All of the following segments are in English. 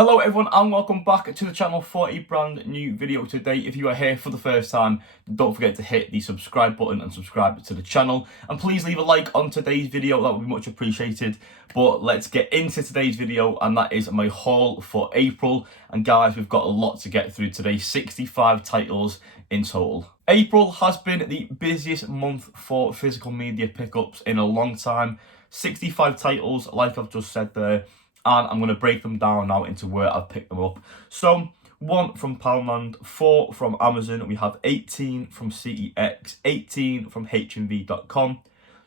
Hello everyone and welcome back to the channel for a brand new video today. If you are here for the first time, don't forget to hit the subscribe button and subscribe to the channel. And please leave a like on today's video, that would be much appreciated. But let's get into today's video, and that is my haul for April. And guys, we've got a lot to get through today, 65 titles in total. April has been the busiest month for physical media pickups in a long time. 65 titles, like I've just said there. And I'm going to break them down now into where I've picked them up. So, 1 from Poundland, 4 from Amazon, we have 18 from CEX, 18 from HMV.com,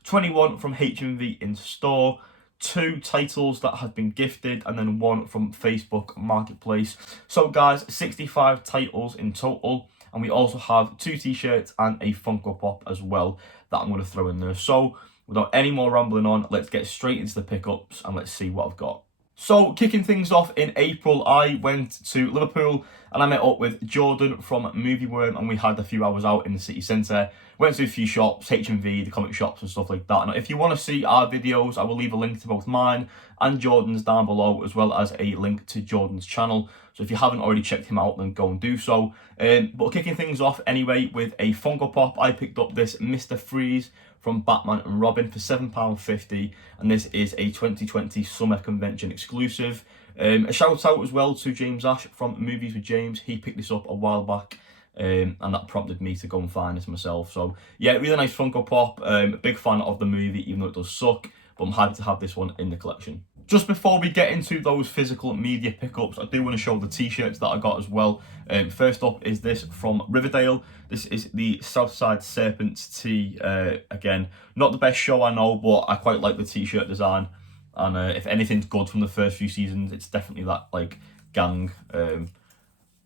21 from HMV in store, 2 titles that have been gifted, and then 1 from Facebook Marketplace. So guys, 65 titles in total, and we also have 2 t-shirts and a Funko Pop as well that I'm going to throw in there. So, without any more rambling on, let's get straight into the pickups and let's see what I've got. So, kicking things off in April, I went to Liverpool and I met up with Jordan from Movie Worm, and we had a few hours out in the city centre. Went to a few shops, HMV, the comic shops and stuff like that. And if you want to see our videos, I will leave a link to both mine and Jordan's down below, as well as a link to Jordan's channel. So if you haven't already checked him out, then go and do so. But kicking things off anyway with a Funko Pop, I picked up this Mr. Freeze from Batman and Robin for £7.50, and this is a 2020 Summer Convention exclusive. A shout out as well to James Ash from Movies with James. He picked this up a while back, and that prompted me to go and find this myself. So yeah, really nice Funko Pop. A big fan of the movie, even though it does suck, but I'm happy to have this one in the collection. Just before we get into those physical media pickups, I do want to show the t-shirts that I got as well. First up is this from Riverdale. This is the Southside Serpents tee. Again, not the best show I know, but I quite like the t-shirt design. And if anything's good from the first few seasons, it's definitely that like gang. And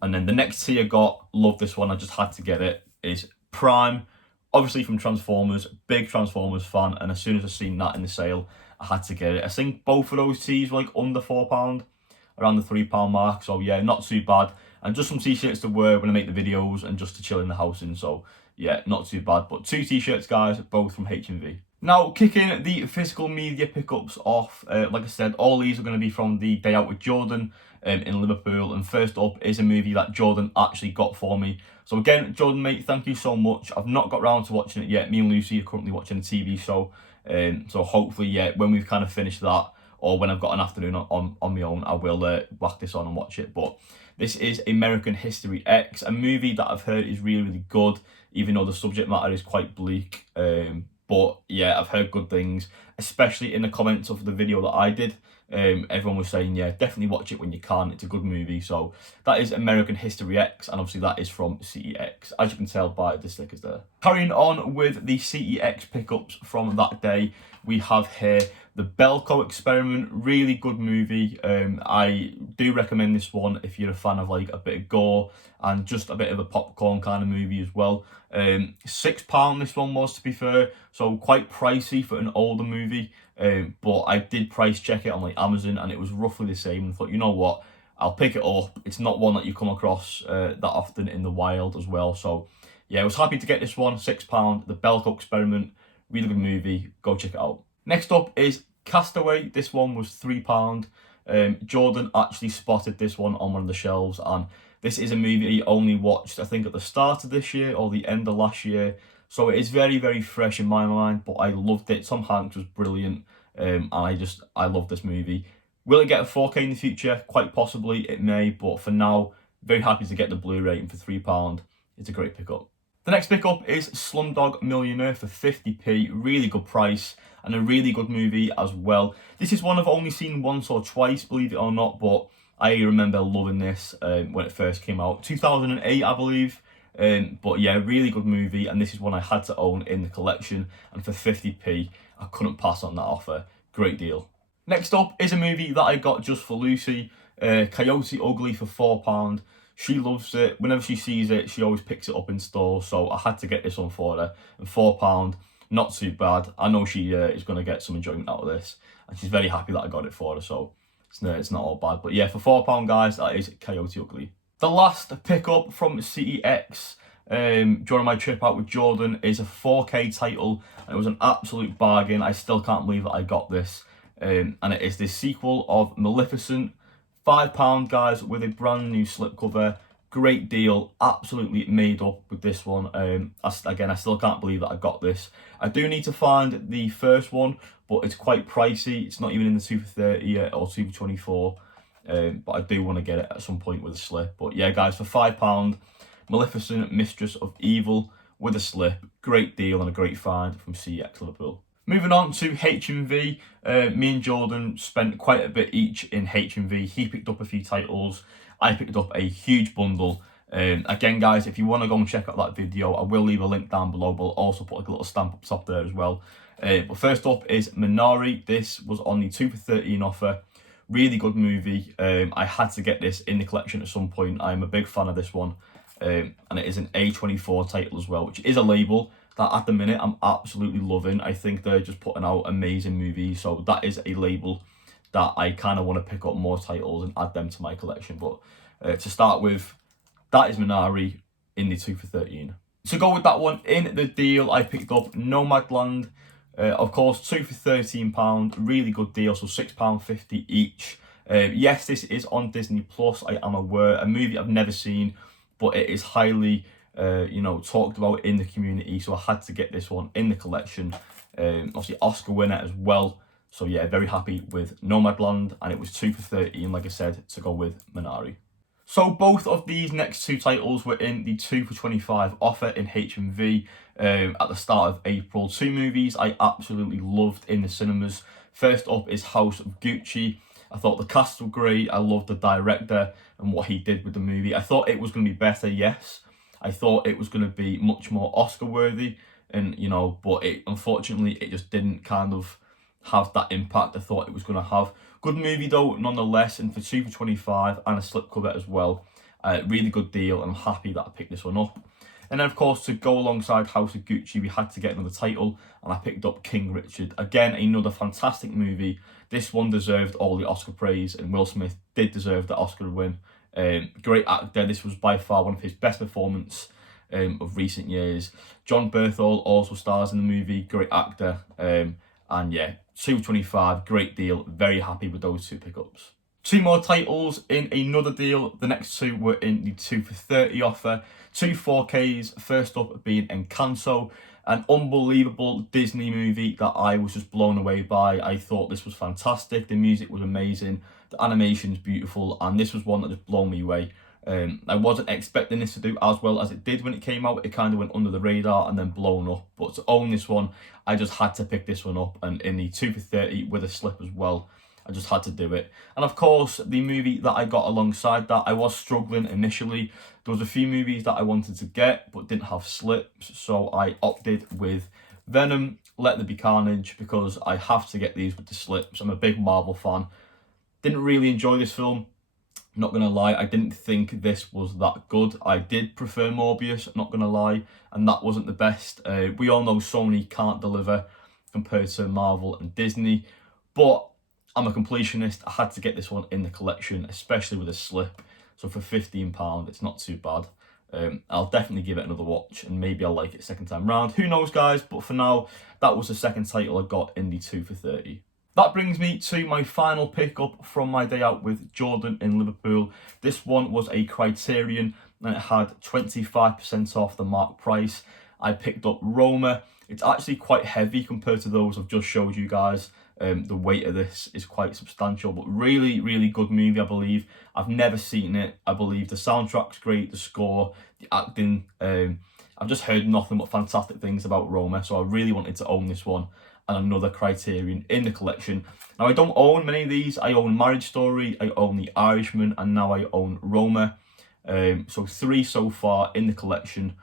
then the next tee I got, love this one, I just had to get it, is Prime. Obviously from Transformers, big Transformers fan, and as soon as I seen that in the sale, I had to get it. I think both of those tees were like under £4, around the £3 mark. So yeah, not too bad. And just some t-shirts to wear when I make the videos and just to chill in the house in. So yeah, not too bad. But 2 t-shirts, guys, both from HMV. Now, kicking the physical media pickups off, like I said, all these are going to be from the day out with Jordan in Liverpool. And first up is a movie that Jordan actually got for me. So again, Jordan, mate, thank you so much. I've not got round to watching it yet. Me and Lucy are currently watching a TV show. So hopefully, yeah, when we've kind of finished that, or when I've got an afternoon on my own, I will whack this on and watch it. But this is American History X, a movie that I've heard is really, really good, even though the subject matter is quite bleak. But yeah, I've heard good things, especially in the comments of the video that I did. Everyone was saying, yeah, definitely watch it when you can. It's a good movie. So that is American History X, and obviously that is from CEX, as you can tell by the stickers there. Carrying on with the CEX pickups from that day, we have here The Belko Experiment. Really good movie. I do recommend this one if you're a fan of like a bit of gore and just a bit of a popcorn kind of movie as well. £6 this one was, to be fair, so quite pricey for an older movie. But I did price check it on like Amazon, and it was roughly the same. And thought, you know what, I'll pick it up. It's not one that you come across that often in the wild as well. So yeah, I was happy to get this one. £6. The Belko Experiment, really good movie. Go check it out. Next up is Castaway. This one was £3. Jordan actually spotted this one on one of the shelves, and this is a movie he only watched, I think, at the start of this year or the end of last year. So it is very, very fresh in my mind, but I loved it. Tom Hanks was brilliant, and I love this movie. Will it get a 4K in the future? Quite possibly, it may, but for now, very happy to get the Blu-ray, and for £3, it's a great pickup. The next pickup is Slumdog Millionaire for 50p, really good price, and a really good movie as well. This is one I've only seen once or twice, believe it or not, but I remember loving this when it first came out. 2008, I believe. But yeah, really good movie, and this is one I had to own in the collection, and for 50p, I couldn't pass on that offer. Great deal. Next up is a movie that I got just for Lucy, Coyote Ugly for £4. She loves it. Whenever she sees it, she always picks it up in store, so I had to get this one for her. And £4, not too bad. I know she is going to get some enjoyment out of this, and she's very happy that I got it for her, so it's not all bad. But yeah, for £4, guys, that is Coyote Ugly. The last pickup from CEX during my trip out with Jordan is a 4K title, and it was an absolute bargain. I still can't believe that I got this. And it is the sequel of Maleficent, £5 guys with a brand new slipcover. Great deal, absolutely made up with this one. Again, I still can't believe that I got this. I do need to find the first one, but it's quite pricey. It's not even in the 2 for 30 yet or 2 for 24. But I do want to get it at some point with a slip. But yeah, guys, for £5, Maleficent, Mistress of Evil with a slip. Great deal and a great find from CX Liverpool. Moving on to HMV, me and Jordan spent quite a bit each in HMV. He picked up a few titles, I picked up a huge bundle. Again, guys, if you want to go and check out that video, I will leave a link down below, but I'll also put like a little stamp up top there as well. But first up is Minari. This was on the 2 for 30 offer. Really good movie. I had to get this in the collection at some point. I'm a big fan of this one. And it is an A24 title as well, which is a label that at the minute I'm absolutely loving. I think they're just putting out amazing movies, so that is a label that I kind of want to pick up more titles and add them to my collection. But to start with, that is Minari in the 2 for 13. To go with that one in the deal, I picked up Nomadland. Of course, 2 for £13, really good deal, so £6.50 each. Yes, this is on Disney Plus, I am aware, a movie I've never seen, but it is highly talked about in the community, so I had to get this one in the collection. Obviously Oscar winner as well, so yeah, very happy with Nomadland, and it was 2 for 13, like I said, to go with Minari. So both of these next two titles were in the 2 for 25 offer in HMV at the start of April. Two movies I absolutely loved in the cinemas. First up is House of Gucci. I thought the cast were great. I loved the director and what he did with the movie. I thought it was going to be better, yes. I thought it was going to be much more Oscar worthy, and but unfortunately it just didn't kind of have that impact I thought it was going to have. Good movie though, nonetheless, and for 2 for 25 and a slipcover as well. Really good deal, and I'm happy that I picked this one up. And then of course, to go alongside House of Gucci, we had to get another title, and I picked up King Richard. Again, another fantastic movie. This one deserved all the Oscar praise, and Will Smith did deserve the Oscar win. Great actor. This was by far one of his best performances of recent years. John Berthol also stars in the movie. Great actor. And yeah, 2 for 25, great deal. Very happy with those two pickups. Two more titles in another deal. The next two were in the 2 for 30 offer. Two 4Ks. First up being Encanto, an unbelievable Disney movie that I was just blown away by. I thought this was fantastic. The music was amazing. The animation is beautiful, and this was one that just blew me away. I wasn't expecting this to do as well as it did when it came out. It kind of went under the radar and then blown up. But to own this one, I just had to pick this one up. And in the 2 for 30 with a slip as well, I just had to do it. And of course, the movie that I got alongside that, I was struggling initially. There was a few movies that I wanted to get but didn't have slips. So I opted with Venom, Let There Be Carnage, because I have to get these with the slips. I'm a big Marvel fan. Didn't really enjoy this film. Not gonna lie, I didn't think this was that good. I did prefer Morbius, not gonna lie, and that wasn't the best. We all know Sony can't deliver compared to Marvel and Disney, but I'm a completionist. I had to get this one in the collection, especially with a slip. So for £15, it's not too bad. I'll definitely give it another watch, and maybe I'll like it second time round. Who knows, guys? But for now, that was the second title I got in the 2 for 30. That brings me to my final pickup from my day out with Jordan in Liverpool. This one was a Criterion, and it had 25% off the mark price. I picked up Roma. It's actually quite heavy compared to those I've just showed you guys. The weight of this is quite substantial, but really, really good movie, I believe. I've never seen it. I believe the soundtrack's great, the score, the acting. I've just heard nothing but fantastic things about Roma, so I really wanted to own this one and another Criterion in the collection. Now, I don't own many of these. I own Marriage Story, I own The Irishman, and now I own Roma. So 3 so far in the collection.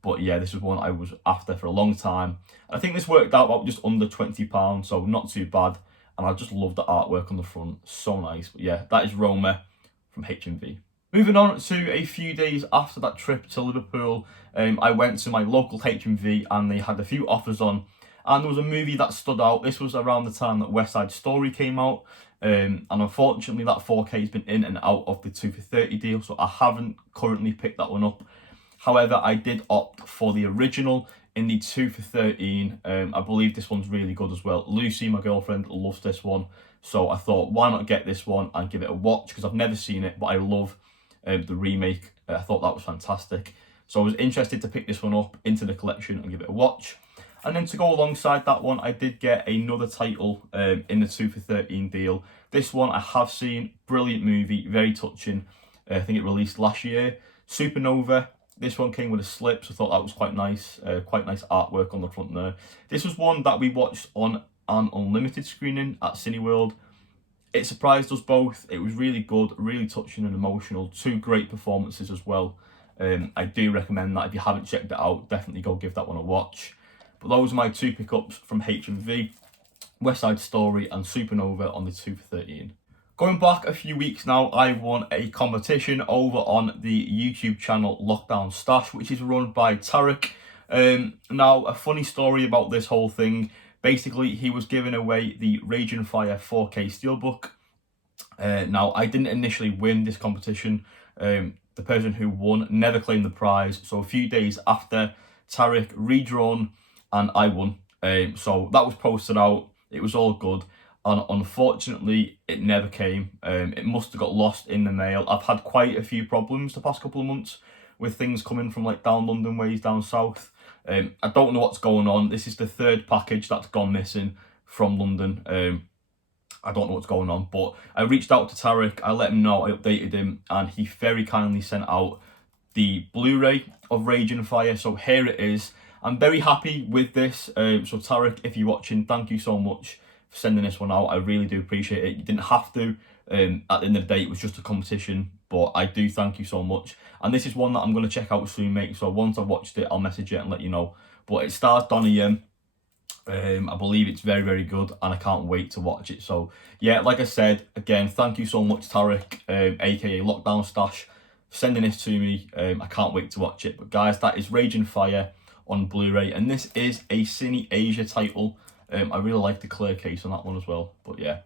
But yeah, this is one I was after for a long time. I think this worked out about just under £20, so not too bad. And I just love the artwork on the front, so nice. But yeah, that is Roma from HMV. Moving on to a few days after that trip to Liverpool, I went to my local HMV and they had a few offers on. And there was a movie that stood out. This was around the time that West Side Story came out. And unfortunately, that 4K has been in and out of the 2 for 30 deal, so I haven't currently picked that one up. However, I did opt for the original in the 2 for 13. I believe this one's really good as well. Lucy, my girlfriend, loves this one. So I thought, why not get this one and give it a watch? Because I've never seen it, but I love the remake. I thought that was fantastic. So I was interested to pick this one up into the collection and give it a watch. And then to go alongside that one, I did get another title in the 2 for 13 deal. This one I have seen, brilliant movie, very touching. I think it released last year. Supernova. This one came with a slip, so I thought that was quite nice artwork on the front there. This was one that we watched on an unlimited screening at Cineworld. It surprised us both. It was really good, really touching and emotional. Two great performances as well. I do recommend that if you haven't checked it out, definitely go give that one a watch. But those are my two pickups from HMV, West Side Story and Supernova on the 2 for 13. Going back a few weeks now, I won a competition over on the YouTube channel Lockdown Stash, which is run by Tarek. Now, a funny story about this whole thing. Basically, he was giving away the Raging Fire 4K Steelbook. Now, I didn't initially win this competition. The person who won never claimed the prize. So a few days after, Tarek redrawn and I won. So that was posted out. It was all good. And unfortunately, it never came. It must have got lost in the mail. I've had quite a few problems the past couple of months with things coming from like down London ways, down south. I don't know what's going on. This is the third package that's gone missing from London. I don't know what's going on, but I reached out to Tarek. I let him know, I updated him, and he very kindly sent out the Blu-ray of Raging Fire. So here it is. I'm very happy with this. So Tarek, if you're watching, thank you so much for sending this one out. I really do appreciate it. You didn't have to. At the end of the day, it was just a competition, but I do thank you so much. And this is one that I'm going to check out soon, mate. So once I've watched it, I'll message it and let you know. But it stars Donnie Yen. I believe it's very, very good, and I can't wait to watch it. So yeah, like I said, again, thank you so much, Tarek, aka Lockdown Stash, for sending this to me. I can't wait to watch it. But guys, that is Raging Fire on Blu-ray, and this is a Cine Asia title. I really like the clear case on that one as well. But yeah,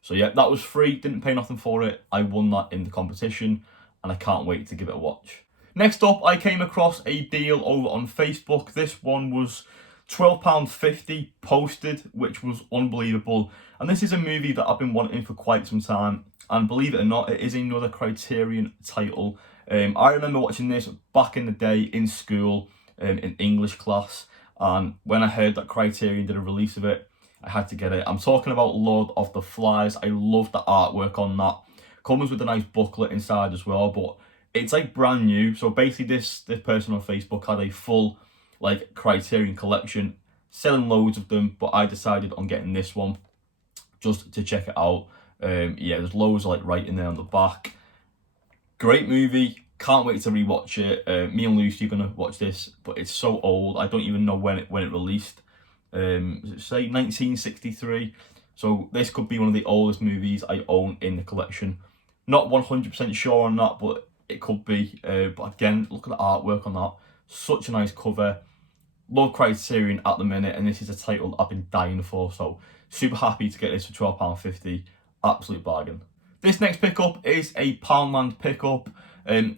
so yeah, that was free, didn't pay nothing for it. I won that in the competition, and I can't wait to give it a watch. Next up, I came across a deal over on Facebook. This one was £12.50 posted, which was unbelievable. And this is a movie that I've been wanting for quite some time. And believe it or not, it is another Criterion title. I remember watching this back in the day in school, in English class. And when I heard that Criterion did a release of it, I had to get it. I'm talking about Lord of the Flies. I love the artwork on that. Comes with a nice booklet inside as well, but it's like brand new. So basically this person on Facebook had a full like Criterion collection, selling loads of them, but I decided on getting this one just to check it out. Yeah, there's loads of like writing there on the back. Great movie, can't wait to rewatch it. Me and Lucy are gonna watch this, but it's so old. I don't even know when it released. Does it say 1963? So this could be one of the oldest movies I own in the collection. Not 100% sure on that, but it could be. But again, look at the artwork on that. Such a nice cover. Love Criterion at the minute, and this is a title I've been dying for, so super happy to get this for £12.50. Absolute bargain. This next pickup is a Poundland pickup.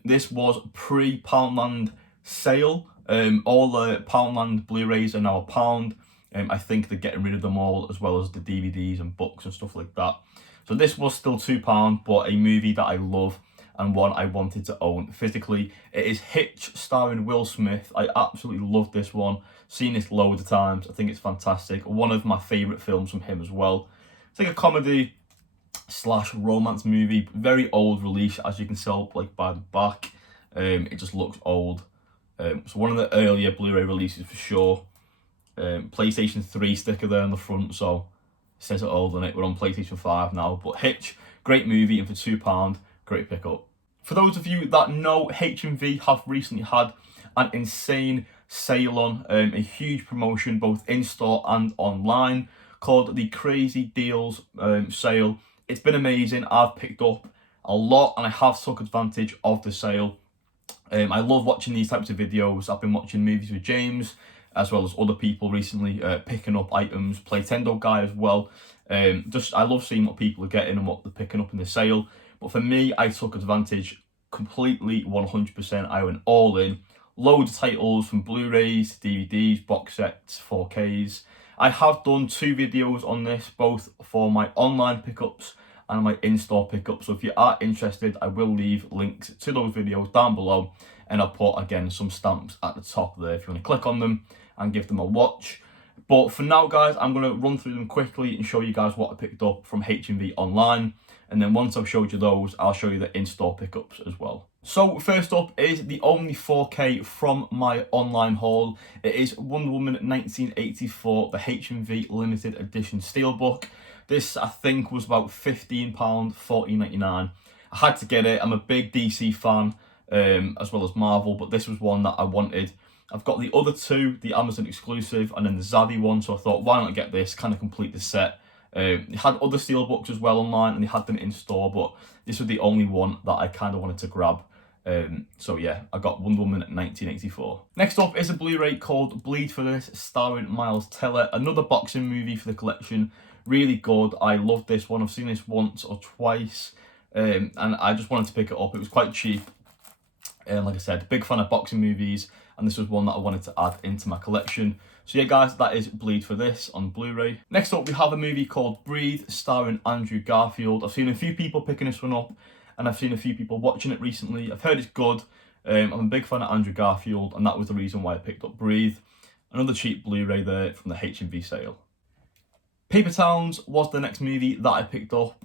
This was pre-Poundland sale. All the Poundland Blu-rays are now £1. I think they're getting rid of them all, as well as the DVDs and books and stuff like that. So this was still £2, but a movie that I love and one I wanted to own physically. It is Hitch, starring Will Smith. I absolutely love this one. Seen this loads of times. I think it's fantastic. One of my favourite films from him as well. It's like a comedy / romance movie. Very old release, as you can tell like by the back. It just looks old. So one of the earlier Blu-ray releases for sure. PlayStation 3 sticker there on the front, so it says it old on it. We're on PlayStation 5 now. But Hitch, great movie, and for £2, great pickup. For those of you that know, HMV have recently had an insane sale on, a huge promotion both in-store and online called the Crazy Deals sale. It's been amazing. I've picked up a lot and I have took advantage of the sale. I love watching these types of videos. I've been watching movies with James, as well as other people recently picking up items. Playtendo guy as well. I love seeing what people are getting and what they're picking up in the sale. But for me, I took advantage completely, 100%. I went all in. loads of titles from Blu-rays, DVDs, box sets, 4Ks. I have done 2 videos on this, both for my online pickups and my in-store pickups. So if you are interested, I will leave links to those videos down below, and I'll put, again, some stamps at the top there if you want to click on them and give them a watch. But for now, guys, I'm going to run through them quickly and show you guys what I picked up from HMV online. And then once I've showed you those, I'll show you the in-store pickups as well. So first up is the only 4K from my online haul. It is Wonder Woman 1984, the HMV limited edition steelbook. This, I think, was about £15, $14.99. I had to get it. I'm a big DC fan, as well as Marvel, but this was one that I wanted. I've got the other 2, the Amazon exclusive, and then the Zavvi one, so I thought, why not get this, kind of complete the set. It had other steelbooks as well online, and they had them in store, but this was the only one that I kind of wanted to grab. So yeah, I got Wonder Woman 1984. Next up is a Blu-ray called Bleed for This, starring Miles Teller. Another boxing movie for the collection. Really good. I love this one. I've seen this once or twice, and I just wanted to pick it up. It was quite cheap. Like I said, big fan of boxing movies, and this was one that I wanted to add into my collection. So yeah, guys, that is Bleed for This on Blu-ray. Next up, we have a movie called Breathe, starring Andrew Garfield. I've seen a few people picking this one up, and I've seen a few people watching it recently. I've heard it's good. I'm a big fan of Andrew Garfield, and that was the reason why I picked up Breathe. Another cheap Blu-ray there from the HMV sale. Paper Towns was the next movie that I picked up.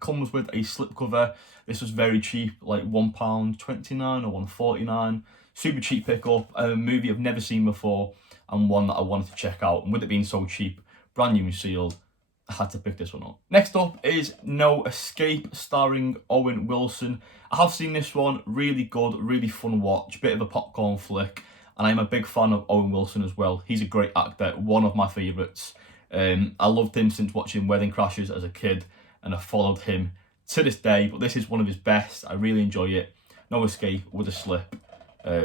Comes with a slipcover. This was very cheap, like £1.29 or £1.49. Super cheap pickup. A movie I've never seen before, and one that I wanted to check out. And with it being so cheap, brand new and sealed, I had to pick this one up. Next up is No Escape, starring Owen Wilson. I have seen this one. Really good, really fun watch. Bit of a popcorn flick. And I'm a big fan of Owen Wilson as well. He's a great actor, one of my favourites. I loved him since watching Wedding Crashers as a kid, and I followed him to this day, but this is one of his best. I really enjoy it. No Escape with a slip.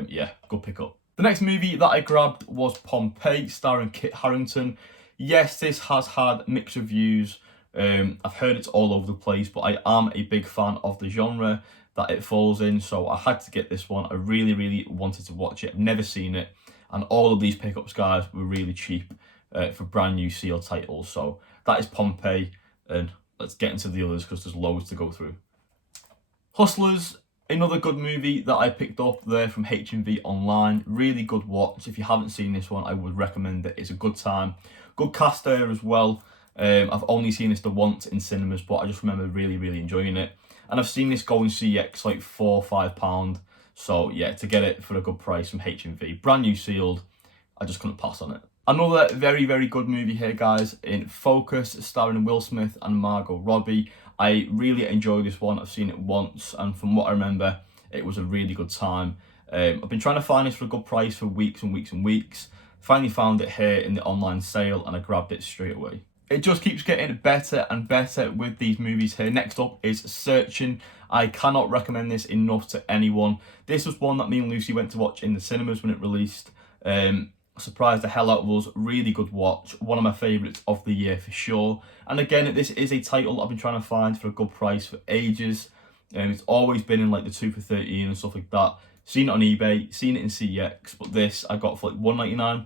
Yeah, good pickup. The next movie that I grabbed was Pompeii, starring Kit Harington. Yes, this has had mixed reviews. I've heard it's all over the place, but I am a big fan of the genre that it falls in, so I had to get this one. I really, really wanted to watch it. I've never seen it, and all of these pickups, guys, were really cheap for brand new sealed titles. So that is Pompeii, and let's get into the others because there's loads to go through. Hustlers, another good movie that I picked up there from HMV online. Really good watch. If you haven't seen this one, I would recommend it. It's a good time. Good cast there as well. I've only seen this the once in cinemas, but I just remember really, really enjoying it. And I've seen this go in CX like £4 or £5. So yeah, to get it for a good price from HMV, brand new sealed, I just couldn't pass on it. Another very, very good movie here, guys, in Focus, starring Will Smith and Margot Robbie. I really enjoyed this one. I've seen it once, and from what I remember, it was a really good time. I've been trying to find this for a good price for weeks and weeks and weeks. Finally found it here in the online sale, and I grabbed it straight away. It just keeps getting better and better with these movies here. Next up is Searching. I cannot recommend this enough to anyone. This was one that me and Lucy went to watch in the cinemas when it released. Surprised the hell out of us. Really good watch. One of my favourites of the year for sure. And again, this is a title I've been trying to find for a good price for ages. It's always been in like the 2 for 13 and stuff like that. Seen it on eBay, seen it in CX, but this I got for like $1.99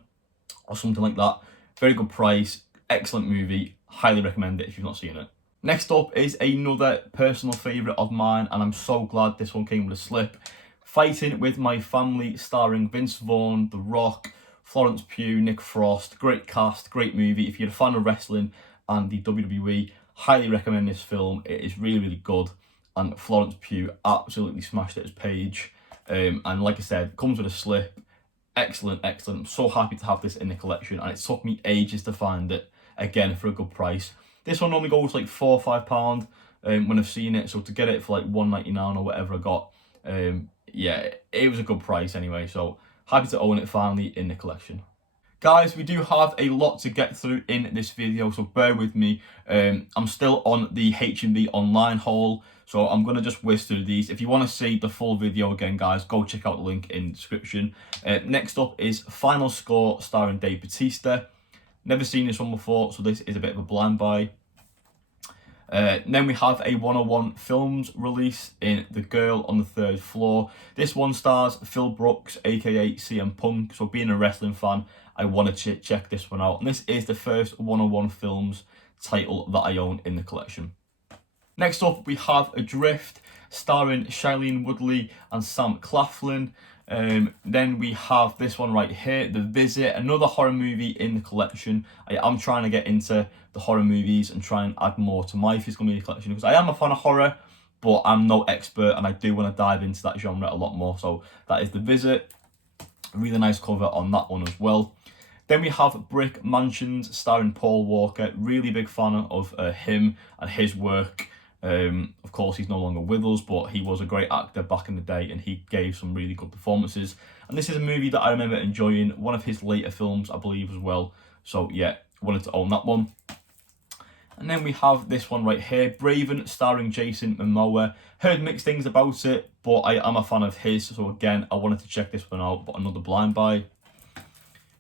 or something like that. Very good price. Excellent movie. Highly recommend it if you've not seen it. Next up is another personal favourite of mine, and I'm so glad this one came with a slip. Fighting with My Family, starring Vince Vaughn, The Rock, Florence Pugh, Nick Frost. Great cast, great movie. If you're a fan of wrestling and the WWE, highly recommend this film. It is really, really good. And Florence Pugh absolutely smashed it as Paige. And like I said, comes with a slip. Excellent, excellent. I'm so happy to have this in the collection, and it took me ages to find it, again, for a good price. This one normally goes like £4 or £5 when I've seen it, so to get it for like $1.99 or whatever I got, yeah, it was a good price anyway, so happy to own it finally in the collection. Guys, we do have a lot to get through in this video, so bear with me. I'm still on the HMV online haul, so I'm going to just whiz through these. If you want to see the full video again, guys, go check out the link in the description. Next up is Final Score, starring Dave Bautista. Never seen this one before, so this is a bit of a blind buy. Then we have a 101 Films release in The Girl on the Third Floor. This one stars Phil Brooks, aka CM Punk. So being a wrestling fan, I wanted to check this one out. And this is the first 101 Films title that I own in the collection. Next up, we have Adrift, starring Shailene Woodley and Sam Claflin. Then we have this one right here, The Visit, another horror movie in the collection. I am trying to get into the horror movies and try and add more to my physical media collection, because I am a fan of horror, but I'm no expert, and I do want to dive into that genre a lot more. So that is The Visit. A really nice cover on that one as well. Then we have Brick Mansions, starring Paul Walker. Really big fan of him and his work. Of course, he's no longer with us, but he was a great actor back in the day, and he gave some really good performances. And this is a movie that I remember enjoying, one of his later films, I believe, as well. So yeah, wanted to own that one. And then we have this one right here, Braven, starring Jason Momoa. Heard mixed things about it, but I am a fan of his, so again, I wanted to check this one out, but another blind buy.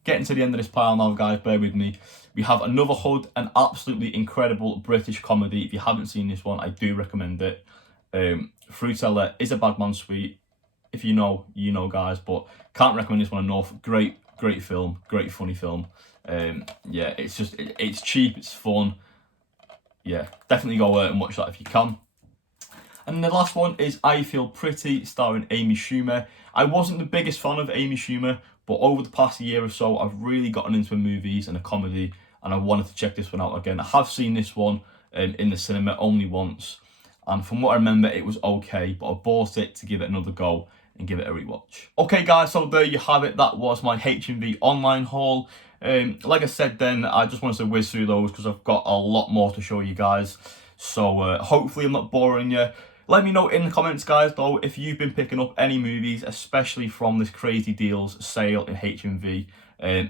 Getting to the end of this pile now, guys, bear with me. We have Another Hood, an absolutely incredible British comedy. If you haven't seen this one, I do recommend it. Fruitella is a bad man sweet. If you know, you know, guys, but can't recommend this one enough. Great film, great funny film. Yeah, it's cheap, it's fun. Yeah, definitely go and watch that if you can. And the last one is I Feel Pretty, starring Amy Schumer. I wasn't the biggest fan of Amy Schumer, but over the past year or so, I've really gotten into movies and a comedy, and I wanted to check this one out again. I have seen this one in the cinema only once, and from what I remember, it was okay, but I bought it to give it another go and give it a rewatch. Okay, guys, so there you have it. That was my HMV online haul. Like I said then, I just wanted to whiz through those because I've got a lot more to show you guys. So hopefully I'm not boring you. Let me know in the comments, guys, though, if you've been picking up any movies, especially from this crazy deals sale in HMV.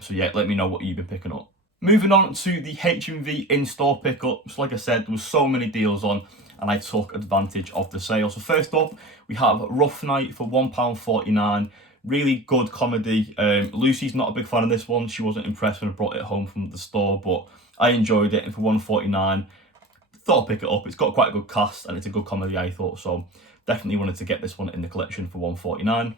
So yeah, let me know what you've been picking up. Moving on to the HMV in-store pickups. Like I said, there was so many deals on, and I took advantage of the sale. So first up, we have Rough Night for £1.49. Really good comedy. Lucy's not a big fan of this one. She wasn't impressed when I brought it home from the store, but I enjoyed it, and for £1.49, thought I'd pick it up. It's got quite a good cast, and it's a good comedy, I thought, so definitely wanted to get this one in the collection for £1.49.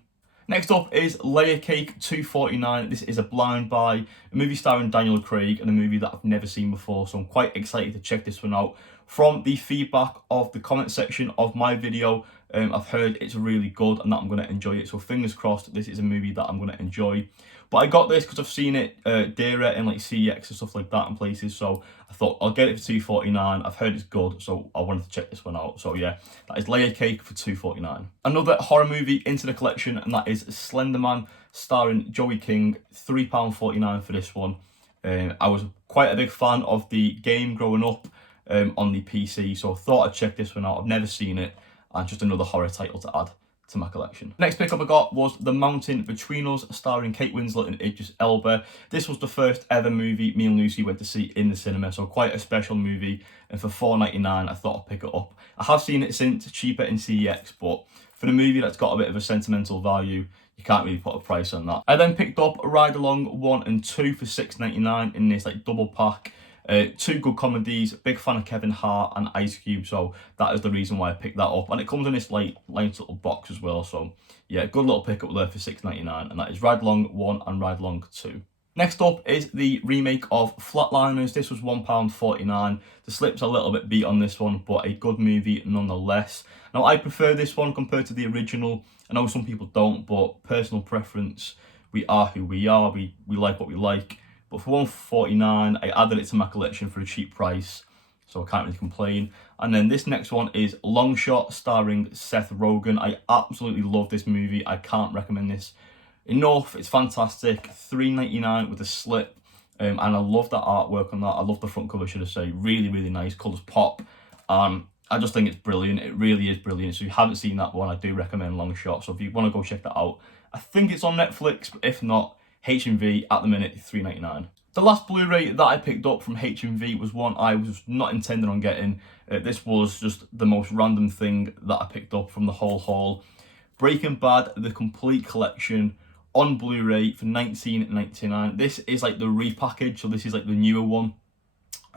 Next up is Layer Cake, £2.49. This is a blind buy, a movie starring Daniel Craig, and a movie that I've never seen before, so I'm quite excited to check this one out. From the feedback of the comment section of my video, I've heard it's really good and that I'm going to enjoy it, so fingers crossed this is a movie that I'm going to enjoy. But I got this because I've seen it dearer in like CEX and stuff like that in places, so I thought I'll get it for £2.49. I've heard it's good, so I wanted to check this one out. So yeah, that is Layer Cake for £2.49. Another horror movie into the collection, and that is Slender Man, starring Joey King, £3.49 for this one. I was quite a big fan of the game growing up on the PC, so I thought I'd check this one out. I've never seen it, and just another horror title to add to my collection. Next pickup I got was The Mountain Between Us, starring Kate Winslet and Idris Elba. This was the first ever movie me and Lucy went to see in the cinema, so quite a special movie, and for £4.99 I thought I'd pick it up. I have seen it since, cheaper in CEX, but for the movie that's got a bit of a sentimental value, you can't really put a price on that. I then picked up Ride Along 1 and 2 for £6.99 in this like double pack. Two good comedies, big fan of Kevin Hart and Ice Cube, so that is the reason why I picked that up. And it comes in this like nice little box as well, so yeah, good little pickup there for £6.99, and that is Ride Along 1 and Ride Along 2. Next up is the remake of Flatliners. This was £1.49. The slip's a little bit beat on this one, but a good movie nonetheless. Now, I prefer this one compared to the original. I know some people don't, but personal preference, we are who we are. We like what we like. But for £1.49, I added it to my collection for a cheap price, so I can't really complain. And then this next one is Long Shot, starring Seth Rogen. I absolutely love this movie. I can't recommend this enough. It's fantastic. £3.99 with a slip. And I love the artwork on that. I love the front cover, should I say. Really, really nice. Colours pop. I just think it's brilliant. It really is brilliant. So if you haven't seen that one, I do recommend Long Shot. So if you want to go check that out, I think it's on Netflix, but if not, HMV at the minute, £3.99. The last Blu-ray that I picked up from HMV was one I was not intending on getting. This was just the most random thing that I picked up from the whole haul. Breaking Bad, the complete collection on Blu-ray for £19.99. This is like the repackage, so this is like the newer one.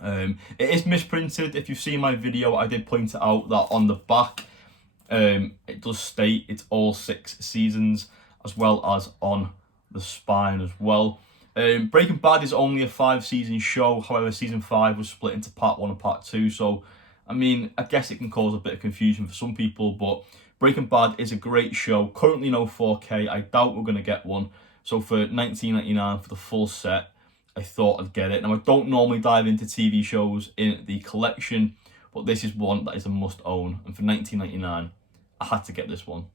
It is misprinted. If you've seen my video, I did point it out that on the back, it does state it's all 6 seasons, as well as on the spine as well. Breaking Bad is only a 5-season show. However, season 5 was split into part 1 and part 2. So, I mean, I guess it can cause a bit of confusion for some people, but Breaking Bad is a great show. Currently no 4K. I doubt we're going to get one. So for $19.99 for the full set, I thought I'd get it. Now, I don't normally dive into TV shows in the collection, but this is one that is a must-own. And for $19.99, I had to get this one.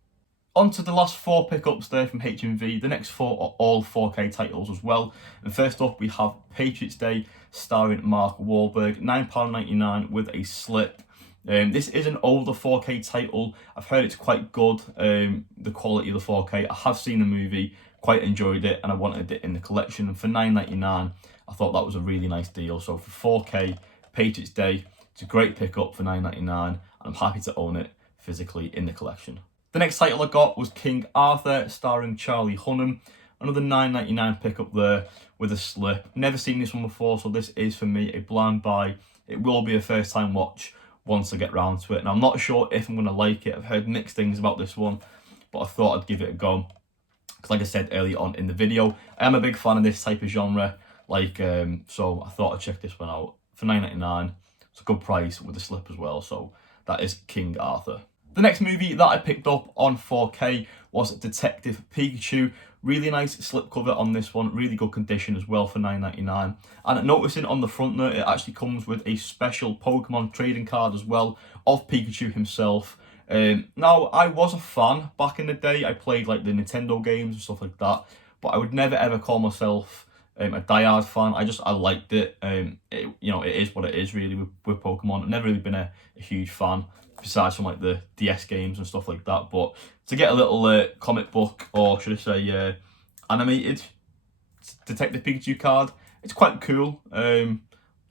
On to the last 4 pickups there from HMV. The next 4 are all 4K titles as well. And first up, we have Patriots Day, starring Mark Wahlberg, £9.99 with a slip. This is an older 4K title. I've heard it's quite good, the quality of the 4K. I have seen the movie, quite enjoyed it, and I wanted it in the collection. And for $9.99, I thought that was a really nice deal. So for 4K, Patriots Day, it's a great pickup for $9.99, and I'm happy to own it physically in the collection. The next title I got was King Arthur, starring Charlie Hunnam. Another $9.99 pickup there with a slip. Never seen this one before, so this is for me a blind buy. It will be a first time watch once I get round to it, and I'm not sure if I'm going to like it. I've heard mixed things about this one, but I thought I'd give it a go. Because like I said earlier on in the video, I am a big fan of this type of genre, so I thought I'd check this one out. For $9.99, it's a good price with a slip as well, so that is King Arthur. The next movie that I picked up on 4K was Detective Pikachu. Really nice slipcover on this one, really good condition as well for $9.99. And noticing on the front there, it actually comes with a special Pokemon trading card as well of Pikachu himself. Now, I was a fan back in the day. I played like the Nintendo games and stuff like that, but I would never ever call myself a diehard fan. I liked it. It is what it is really with Pokemon. I've never really been a huge fan, besides from like the DS games and stuff like that. But to get a little comic book, or should I say animated Detective Pikachu card, it's quite cool. Don't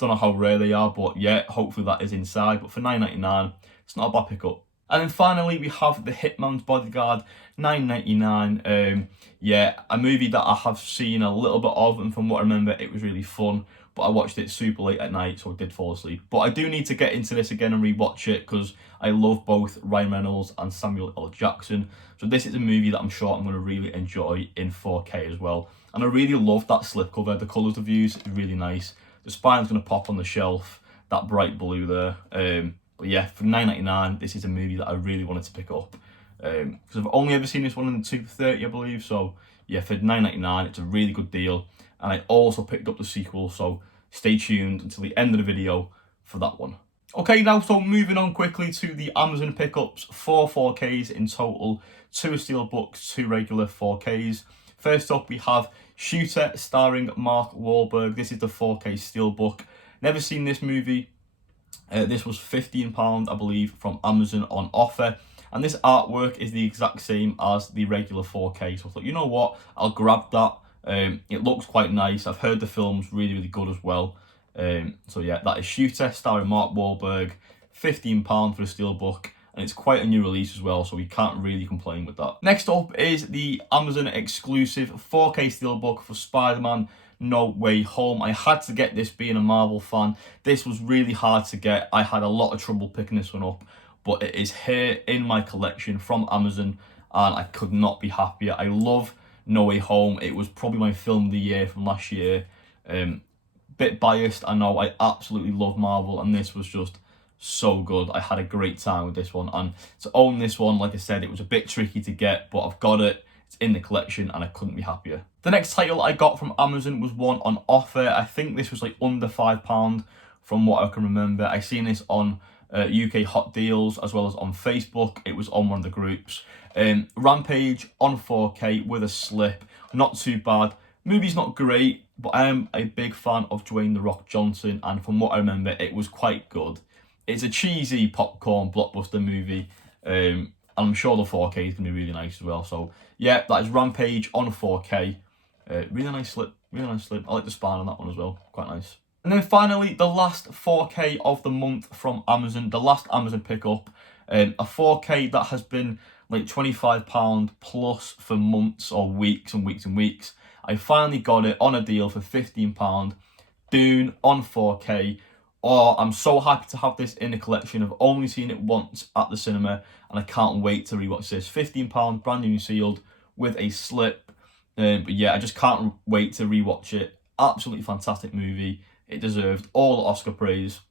know how rare they are, but yeah, hopefully that is inside. But for $9.99, it's not a bad pickup. And then finally, we have The Hitman's Bodyguard, $9.99. Yeah, a movie that I have seen a little bit of, and from what I remember, it was really fun. But I watched it super late at night, so I did fall asleep. But I do need to get into this again and rewatch it, because I love both Ryan Reynolds and Samuel L. Jackson. So this is a movie that I'm sure I'm going to really enjoy in 4K as well. And I really love that slipcover. The colours they've used is really nice. The spine's going to pop on the shelf, that bright blue there. But yeah, for $9.99, this is a movie that I really wanted to pick up. Because I've only ever seen this one in the 230, I believe. So yeah, for $9.99, it's a really good deal. And I also picked up the sequel, so stay tuned until the end of the video for that one. Okay, now, so moving on quickly to the Amazon pickups. 4 4Ks in total, 2 steelbooks, 2 regular 4Ks. First up, we have Shooter, starring Mark Wahlberg. This is the 4K steelbook. Never seen this movie. This was £15, I believe, from Amazon on offer. And this artwork is the exact same as the regular 4K. So I thought, you know what, I'll grab that. It looks quite nice. I've heard the film's really, really good as well. So yeah, that is Shooter, starring Mark Wahlberg. £15 for the steelbook. And it's quite a new release as well, so we can't really complain with that. Next up is the Amazon exclusive 4K steelbook for Spider-Man No Way Home. I had to get this, being a Marvel fan. This was really hard to get. I had a lot of trouble picking this one up, but it is here in my collection from Amazon, and I could not be happier. I love No Way Home. It was probably my film of the year from last year. Bit biased, I know. I absolutely love Marvel, and this was just so good. I had a great time with this one, and to own this one, like I said, it was a bit tricky to get, but I've got it. It's in the collection, and I couldn't be happier. The next title I got from Amazon was one on offer. I think this was like under £5 from what I can remember. I seen this on UK Hot Deals as well as on Facebook. It was on one of the groups. Rampage on 4K with a slip. Not too bad. Movie's not great, but I am a big fan of Dwayne "The Rock" Johnson, and from what I remember, it was quite good. It's a cheesy popcorn blockbuster movie, and I'm sure the 4K is going to be really nice as well. So yeah, that is Rampage on 4K. Really nice slip, really nice slip. I like the spine on that one as well, quite nice. And then finally, the last 4K of the month from Amazon, the last Amazon pickup, a 4K that has been like £25 plus for months or weeks and weeks and weeks. I finally got it on a deal for £15. Dune on 4K Oh, I'm so happy to have this in a collection. I've only seen it once at the cinema, and I can't wait to rewatch this. £15, brand new and sealed, with a slip. But yeah, I just can't wait to rewatch it. Absolutely fantastic movie. It deserved all the Oscar praise,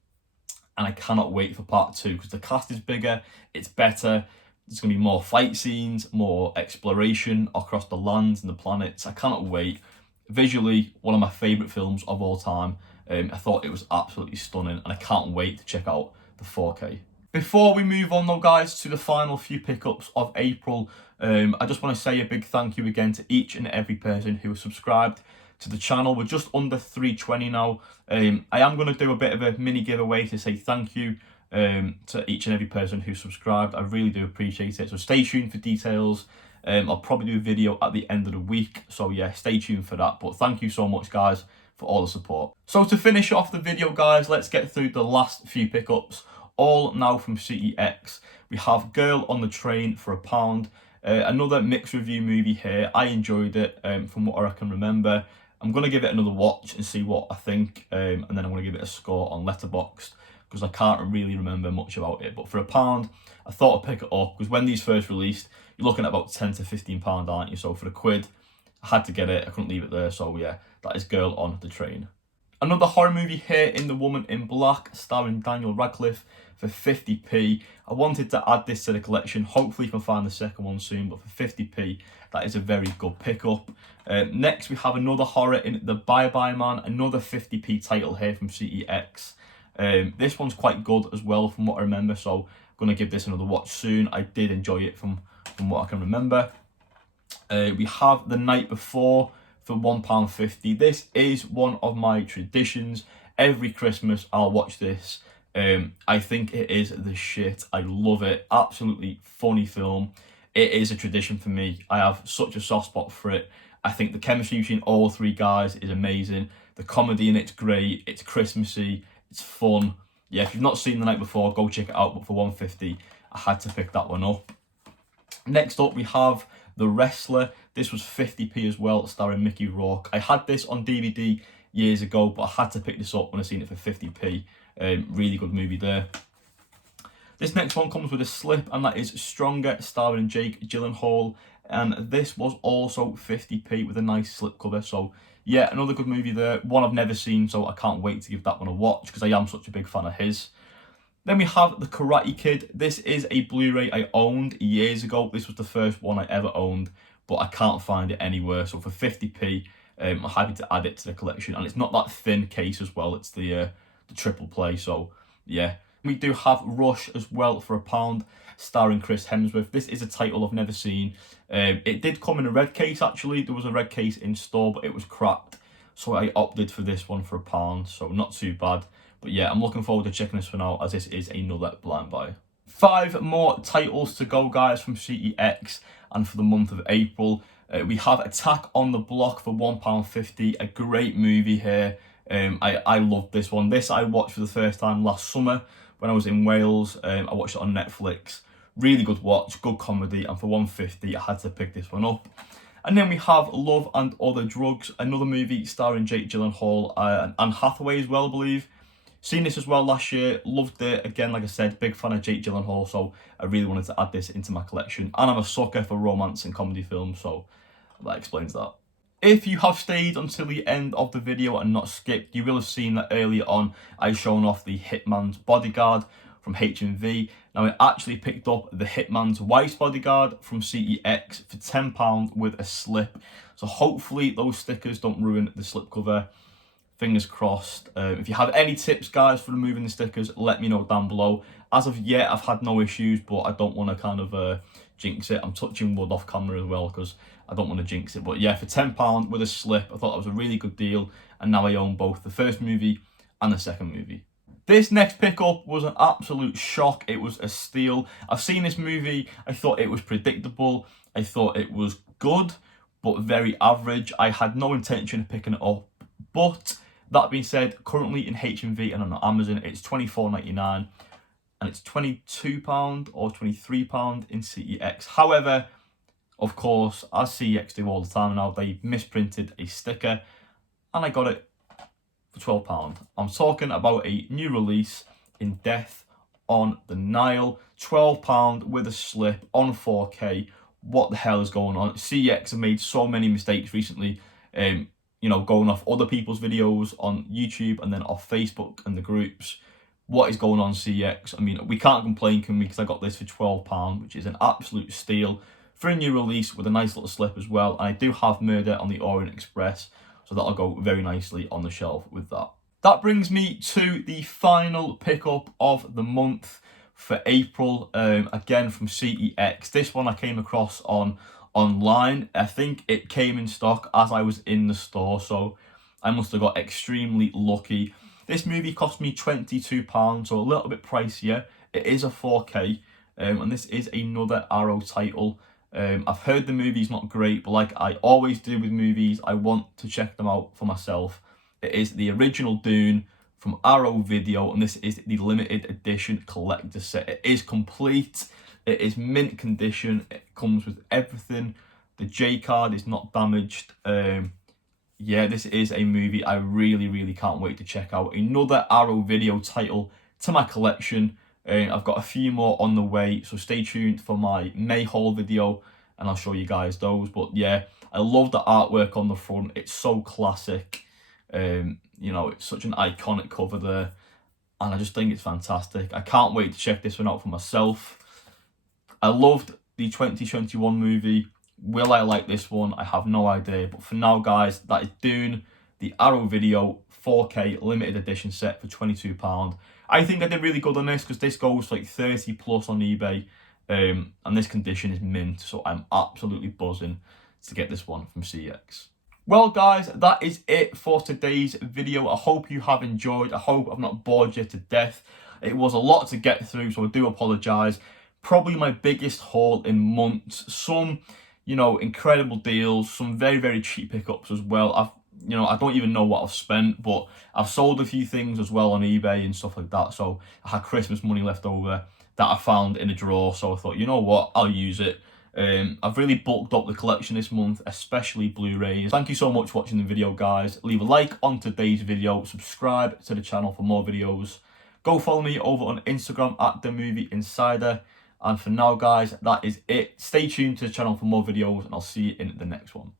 and I cannot wait for part 2 because the cast is bigger, it's better. There's going to be more fight scenes, more exploration across the lands and the planets. I cannot wait. Visually, one of my favourite films of all time. I thought it was absolutely stunning, and I can't wait to check out the 4K. Before we move on though, guys, to the final few pickups of April, I just want to say a big thank you again to each and every person who has subscribed to the channel. We're just under 320 now. I am going to do a bit of a mini giveaway to say thank you to each and every person who subscribed. I really do appreciate it. So stay tuned for details. I'll probably do a video at the end of the week. So yeah, stay tuned for that. But thank you so much, guys, for all the support. So to finish off the video, guys, let's get through the last few pickups. All now from CEX. We have Girl on the Train for £1. Another mixed review movie here. I enjoyed it from what I can remember. I'm going to give it another watch and see what I think. And then I'm going to give it a score on Letterboxd, because I can't really remember much about it. But for £1, I thought I'd pick it up, because when these first released, you're looking at about £10 to £15, aren't you? So for £1, I had to get it. I couldn't leave it there. So yeah, that is Girl on the Train. Another horror movie here in The Woman in Black, starring Daniel Radcliffe, for 50p. I wanted to add this to the collection. Hopefully you can find the second one soon, but for 50p, that is a very good pickup. Next, we have another horror in The Bye Bye Man, another 50p title here from CEX. This one's quite good as well from what I remember, so I'm going to give this another watch soon. I did enjoy it from what I can remember. We have The Night Before for £1.50. This is one of my traditions. Every Christmas I'll watch this. I think it is the shit. I love it. Absolutely funny film. It is a tradition for me. I have such a soft spot for it. I think the chemistry between all three guys is amazing. The comedy in it's great. It's Christmassy. It's fun. Yeah, if you've not seen The Night Before, go check it out. But for £1.50, I had to pick that one up. Next up, we have The Wrestler. This was 50p as well, starring Mickey Rourke. I had this on DVD years ago, but I had to pick this up when I seen it for 50p. Really good movie there. This next one comes with a slip, and that is Stronger, starring Jake Gyllenhaal. And this was also 50p with a nice slipcover. So yeah, another good movie there. One I've never seen, so I can't wait to give that one a watch, because I am such a big fan of his. Then we have The Karate Kid. This is a Blu-ray I owned years ago. This was the first one I ever owned, but I can't find it anywhere. So for 50p, I'm happy to add it to the collection. And it's not that thin case as well. It's the triple play. So yeah. We do have Rush as well for £1, starring Chris Hemsworth. This is a title I've never seen. It did come in a red case, actually. There was a red case in store, but it was cracked. So I opted for this one for £1, so not too bad. But yeah, I'm looking forward to checking this one out, as this is another blind buy. 5 more titles to go, guys, from CEX, and for the month of April. We have Attack on the Block for £1.50, a great movie here. I love this one. This I watched for the first time last summer when I was in Wales. I watched it on Netflix. Really good watch, good comedy, and for £1.50 I had to pick this one up. And then we have Love and Other Drugs, another movie starring Jake Gyllenhaal and Anne Hathaway as well, I believe. Seen this as well last year, loved it. Again, like I said, big fan of Jake Gyllenhaal, so I really wanted to add this into my collection. And I'm a sucker for romance and comedy films, so that explains that. If you have stayed until the end of the video and not skipped, you will have seen that earlier on I've shown off the Hitman's Bodyguard from HMV. Now I actually picked up the Hitman's Wife's Bodyguard from CEX for £10 with a slip. So hopefully those stickers don't ruin the slipcover. Fingers crossed. If you have any tips, guys, for removing the stickers, let me know down below. As of yet, I've had no issues, but I don't want to kind of jinx it. I'm touching wood off camera as well, because I don't want to jinx it. But yeah, for £10 with a slip, I thought that was a really good deal. And now I own both the first movie and the second movie. This next pickup was an absolute shock. It was a steal. I've seen this movie. I thought it was predictable. I thought it was good, but very average. I had no intention of picking it up. But that being said, currently in HMV and on Amazon, it's £24.99. And it's £22 or £23 in CEX. However, of course, as CEX do all the time now, they misprinted a sticker, and I got it for £12. I'm talking about a new release in Death on the Nile. £12 with a slip on 4K. What the hell is going on? CX have made so many mistakes recently, you know, going off other people's videos on YouTube and then off Facebook and the groups. What is going on, CX? I mean, we can't complain, can we? Because I got this for £12, which is an absolute steal for a new release with a nice little slip as well. And I do have Murder on the Orient Express, so that'll go very nicely on the shelf with that. That brings me to the final pickup of the month for April, again from CEX. This one I came across online. I think it came in stock as I was in the store, so I must have got extremely lucky. This movie cost me £22, so a little bit pricier. It is a 4K, and this is another Arrow title. I've heard the movie's not great, but like I always do with movies, I want to check them out for myself. It is the original Dune from Arrow Video, and this is the limited edition collector set. It is complete. It is mint condition. It comes with everything. The J card is not damaged. Yeah, this is a movie I really can't wait to check out. Another Arrow Video title to my collection. I've got a few more on the way, so stay tuned for my May haul video and I'll show you guys those. But yeah, I love the artwork on the front. It's so classic. You know, it's such an iconic cover there, and I just think it's fantastic. I can't wait to check this one out for myself. I loved the 2021 movie. Will I like this one? I have no idea. But for now, guys, that is Dune, the Arrow Video 4K limited edition set for £22. I think I did really good on this because this goes for like 30 plus on eBay. And this condition is mint, so I'm absolutely buzzing to get this one from CX. Well, guys, that is it for today's video. I hope you have enjoyed. I hope I've not bored you to death. It was a lot to get through, so I do apologise. Probably my biggest haul in months. Some, you know, incredible deals. Some very cheap pickups as well. I don't even know what I've spent, but I've sold a few things as well on eBay and stuff like that. So I had Christmas money left over that I found in a drawer. So I thought, you know what, I'll use it. I've really bulked up the collection this month, especially Blu-rays. Thank you so much for watching the video, guys. Leave a like on today's video. Subscribe to the channel for more videos. Go follow me over on Instagram at The Movie Insider. And for now, guys, that is it. Stay tuned to the channel for more videos, and I'll see you in the next one.